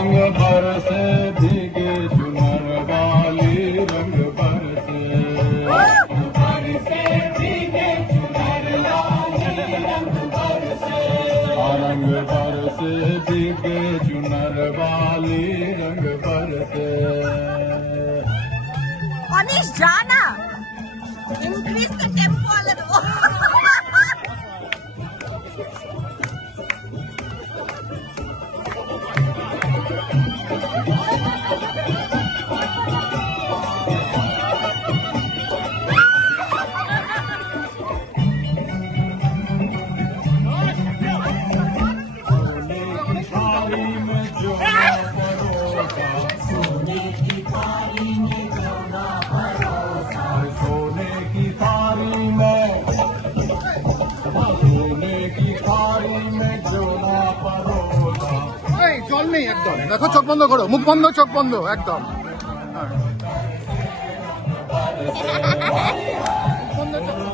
रंग बरसे भीगे चुनर वाली रंग बरसे भीगे चुनर वाली रंग बरसे रंग बरसे भीगे चुनर वाली रंग बरसे अनीश जाना increase the tempo a little. জল নেই একদম, দেখো চোখ বন্ধ করো, মুখ বন্ধ চোখ বন্ধ একদম বন্ধ চোখ